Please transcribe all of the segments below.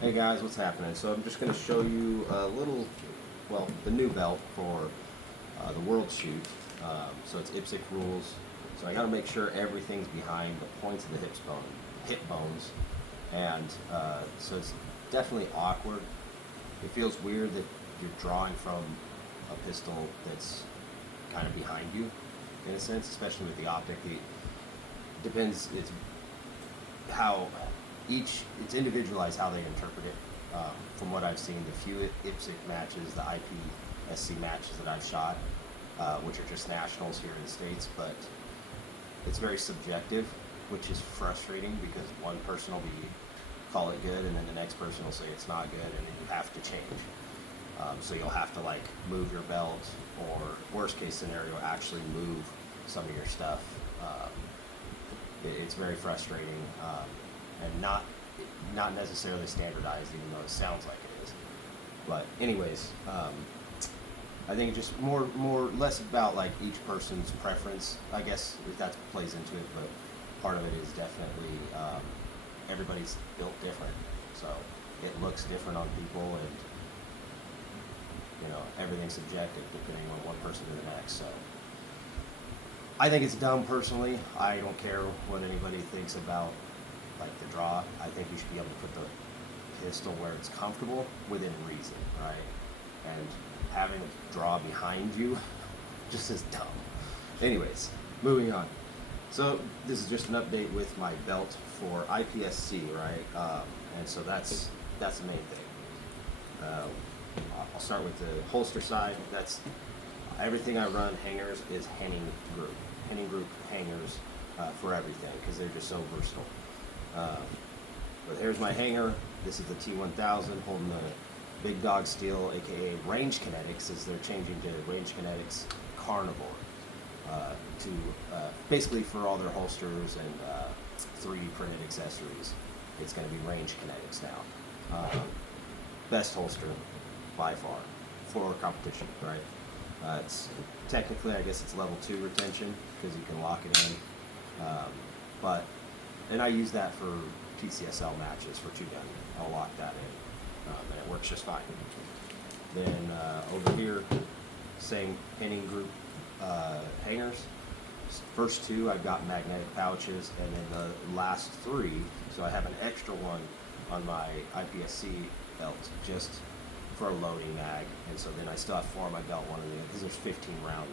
Hey guys, what's happening? So I'm just going to show you a little, well, the new belt for the World Shoot. So it's IPSC rules. So I got to make sure everything's behind the points of the hip bones, and so it's definitely awkward. It feels weird that you're drawing from a pistol that's kind of behind you, in a sense, especially with the optic. It depends. It's how it's individualized how they interpret it. From what I've seen, the few IPSC matches, the IPSC matches that I've shot, which are just nationals here in the States, but it's very subjective, which is frustrating because one person will call it good, and then the next person will say it's not good, and then you have to change. So you'll have to like move your belt, or worst case scenario, actually move some of your stuff. It's very frustrating, and not necessarily standardized, even though it sounds like it is. But anyways, I think just less about like each person's preference. I guess that plays into it, but part of it is definitely everybody's built different, so it looks different on people, and everything's subjective depending on one person to the next. So I think it's dumb personally. I don't care what anybody thinks about like the draw. I think you should be able to put the pistol where it's comfortable within reason, right? And having a draw behind you just is dumb. Anyways, moving on. So this is just an update with my belt for IPSC, right? And so that's the main thing. I'll start with the holster side. That's everything I run. Hangers is Henning Group hangers for everything, because they're just so versatile. But here's my hanger. This is the T1000 holding the Big Dog Steel, aka Range Kinetics, as they're changing to Range Kinetics Carnivore, to basically for all their holsters and 3D printed accessories. It's going to be Range Kinetics now. Best holster by far for competition, right? It's technically, I guess it's level 2 retention because you can lock it in. And I use that for PCSL matches for 2-gun. I'll lock that in, and it works just fine. Then over here, same Henning Group hangers. First 2 I've got magnetic pouches, and then the last 3, so I have an extra one on my IPSC belt just for a loading mag, and so then I still have 4 on my belt, one of the, because there's 15 round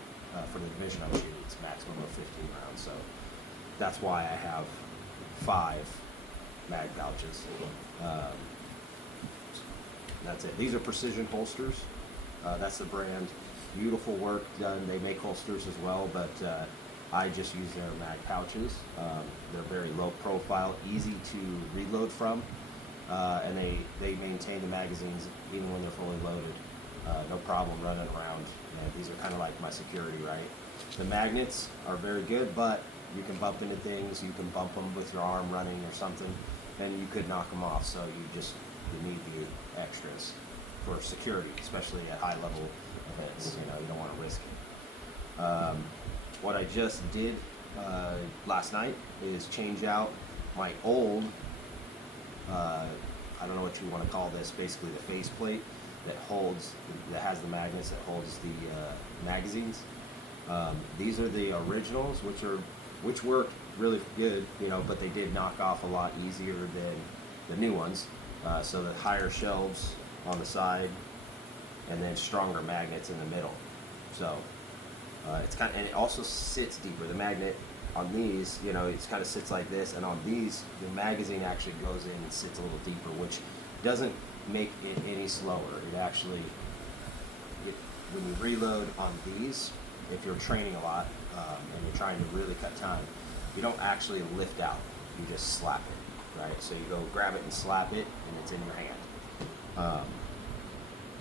for the division I'm shooting, it's maximum of 15 rounds, so that's why I have 5 mag pouches. That's it. These are Precision holsters. That's the brand. Beautiful work done. They make holsters as well, but I just use their mag pouches. They're very low profile, easy to reload from, and they maintain the magazines even when they're fully loaded. No problem running around. And these are kind of like my security, right? The magnets are very good, but you can bump into things. You can bump them with your arm running or something, and you could knock them off. So you need the extras for security, especially at high level events. You don't want to risk it. What I just did last night is change out my old, I don't know what you want to call this, basically the faceplate that has the magnets that holds the magazines. These are the originals, which worked really good, but they did knock off a lot easier than the new ones. So the higher shelves on the side, and then stronger magnets in the middle. So it's and it also sits deeper. The magnet on these, it kind of sits like this, and on these, the magazine actually goes in and sits a little deeper, which doesn't make it any slower. It actually, when you reload on these, if you're training a lot and you're trying to really cut time, you don't actually lift out. You just slap it, right? So you go grab it and slap it, and it's in your hand.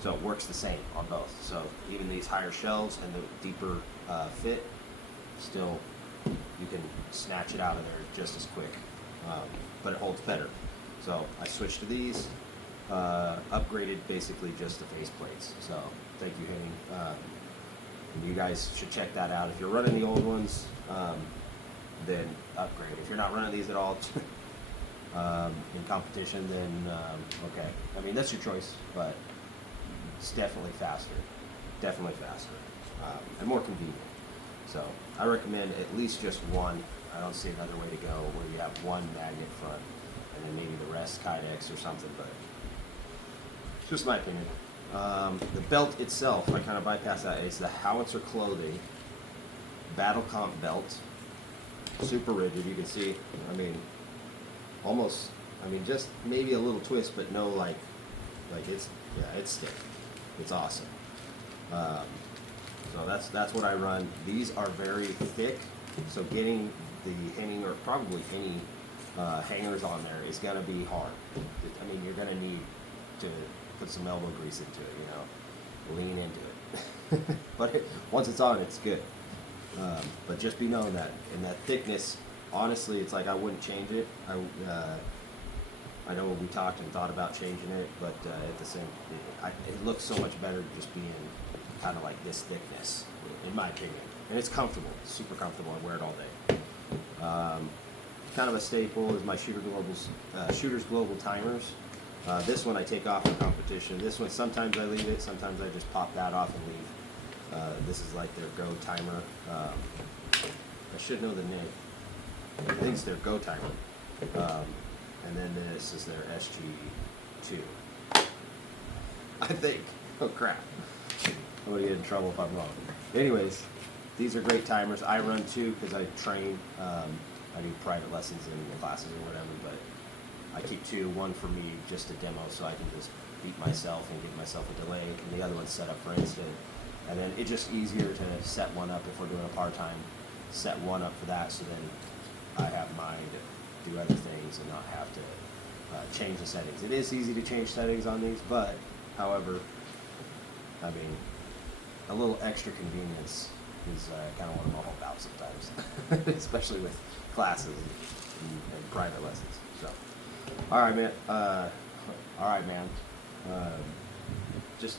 So it works the same on both. So even these higher shelves and the deeper fit, still you can snatch it out of there just as quick, but it holds better. So I switched to these, upgraded basically just the face plates. So thank you, Henning. And you guys should check that out. If you're running the old ones, then upgrade. If you're not running these at all, in competition, then okay. I mean, that's your choice, but it's definitely faster. Definitely faster. And more convenient. So I recommend at least just one. I don't see another way to go where you have one magnet front and then maybe the rest Kydex or something, but it's just my opinion. The belt itself, I kind of bypass that. It's the Howitzer Clothing Battle Comp belt. Super rigid. You can see, I mean, almost, I mean, just maybe a little twist, but no, like it's, yeah, it's stiff. It's awesome. So that's what I run. These are very thick, so getting the hanging, or probably any hangers on there is going to be hard. I mean, you're going to need to put some elbow grease into it, you know, lean into it. But once it's on, it's good. But just be known that in that thickness, honestly, it's like I wouldn't change it. I know we talked and thought about changing it, but at the same, it looks so much better just being kind of like this thickness, in my opinion. And it's comfortable, it's super comfortable. I wear it all day. Kind of a staple is my Shooter's Global timers. This one I take off in competition. This one, sometimes I leave it, sometimes I just pop that off and leave. This is like their Go timer. I should know the name. I think it's their Go timer. And then this is their SG2. I think. Oh crap. I'm gonna get in trouble if I'm wrong. Anyways, these are great timers. I run two because I train. I do private lessons and classes or whatever, but I keep two. One for me just to demo, so I can just beat myself and give myself a delay, and the other one's set up for instant. And then it's just easier to set one up if we're doing a part-time. Set one up for that, so then I have mine to do other things and not have to change the settings. It is easy to change settings on these, but however, I mean, a little extra convenience is kind of what I'm all about sometimes, especially with classes and private lessons. So, all right, man. Just,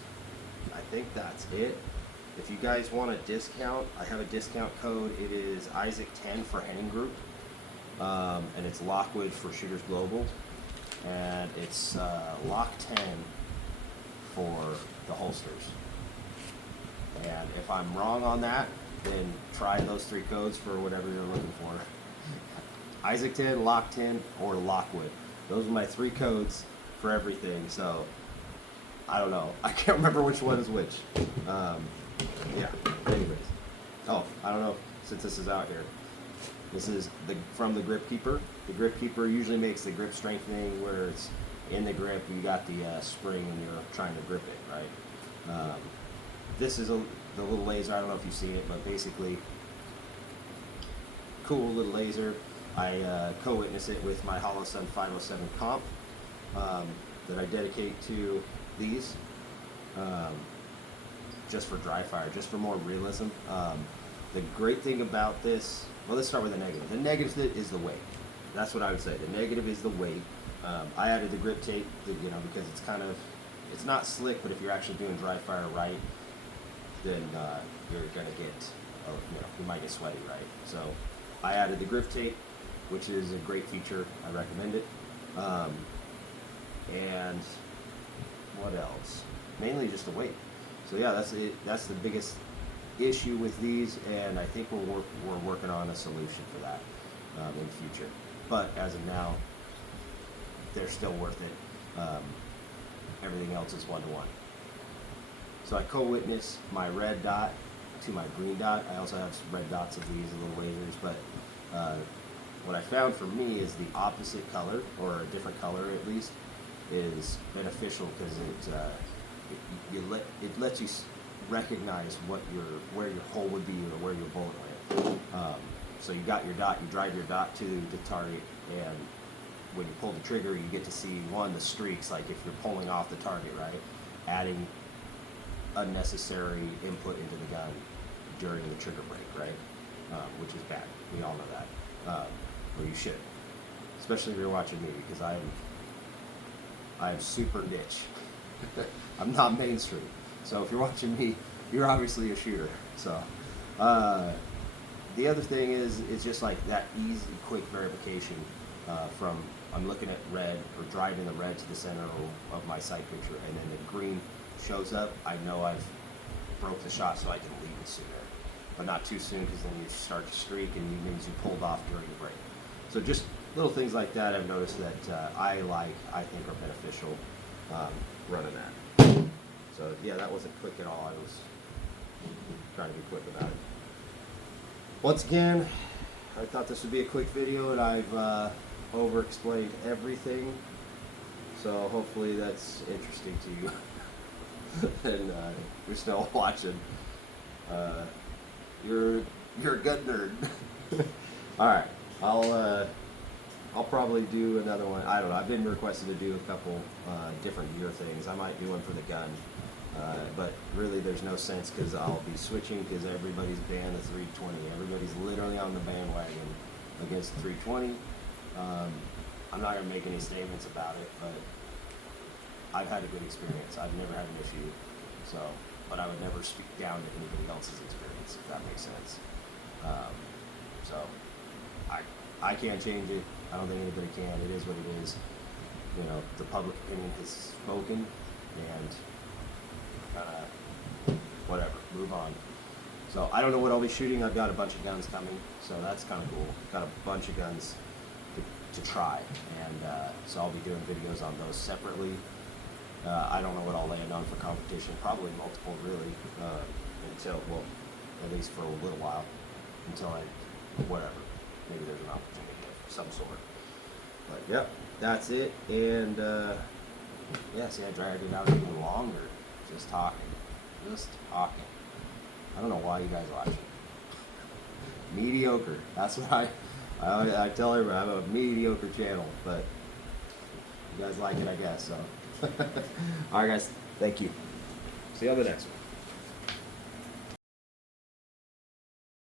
I think that's it. If you guys want a discount, I have a discount code. It is Isaac10 for Henning Group, and it's Lockwood for Shooters Global, and it's Lock10 for the holsters. And if I'm wrong on that, then try those three codes for whatever you're looking for. Isaac10, Lock10, or Lockwood. Those are my three codes for everything. So I don't know. I can't remember which one is which. Yeah. Anyways. Oh, I don't know. Since this is out here, this is from the Grip Keeper. The Grip Keeper usually makes the grip strengthening where it's in the grip. You got the spring and you're trying to grip it, right? This is the little laser. I don't know if you've seen it, but basically, cool little laser. I co-witness it with my HoloSun 507 comp that I dedicate to these, just for dry fire, just for more realism. The great thing about this, well, let's start with the negative. The negative is the weight. That's what I would say. The negative is the weight. I added the grip tape, because it's kind of, it's not slick, but if you're actually doing dry fire right, then you're gonna get, you might get sweaty, right? So I added the grip tape, which is a great feature. I recommend it. And what else? Mainly just the weight. So yeah, that's it. That's the biggest issue with these, and I think we're working on a solution for that in the future. But as of now, they're still worth it. Everything else is one-to-one. So I co-witness my red dot to my green dot. I also have some red dots of these little lasers, but what I found for me is the opposite color, or a different color at least, is beneficial because it lets you recognize where your hole would be or where your bullet went. So you got your dot, you drive your dot to the target, and when you pull the trigger, you get to see the streaks, like if you're pulling off the target, right? Adding unnecessary input into the gun during the trigger break, right? Which is bad. We all know that. Or you should, especially if you're watching me, because I am super niche. I'm not mainstream. So if you're watching me, you're obviously a shooter. So the other thing is, it's just like that easy, quick verification from I'm looking at red or driving the red to the center of my sight picture, and then the green shows up, I know I've broke the shot, so I can leave it sooner. But not too soon, because then you start to streak and it means you pulled off during the break. So just little things like that I've noticed that I think are beneficial running that. So yeah, that wasn't quick at all. I was trying to be quick about it. Once again, I thought this would be a quick video, and I've over-explained everything. So hopefully that's interesting to you. And you're still watching. You're a good nerd. All right, I'll probably do another one. I don't know. I've been requested to do a couple different gear things. I might do one for the gun, but really there's no sense because I'll be switching because everybody's banned the 320. Everybody's literally on the bandwagon against the 320. I'm not gonna make any statements about it, but I've had a good experience. I've never had an issue, but I would never speak down to anybody else's experience, if that makes sense. So I can't change it. I don't think anybody can. It is what it is. You know, the public opinion has spoken, and whatever, move on. So I don't know what I'll be shooting. I've got a bunch of guns coming, so that's kind of cool. Got a bunch of guns to try, and so I'll be doing videos on those separately. I don't know what I'll land on for competition. Probably multiple, really, at least for a little while, until whatever. Maybe there's an opportunity of some sort. But yep, that's it. And yeah, see, I dragged it out even longer. Just talking. I don't know why you guys watch it. Mediocre. That's what I tell everybody. I have a mediocre channel, but you guys like it, I guess. So, all right, guys. Thank you. See you on the next one.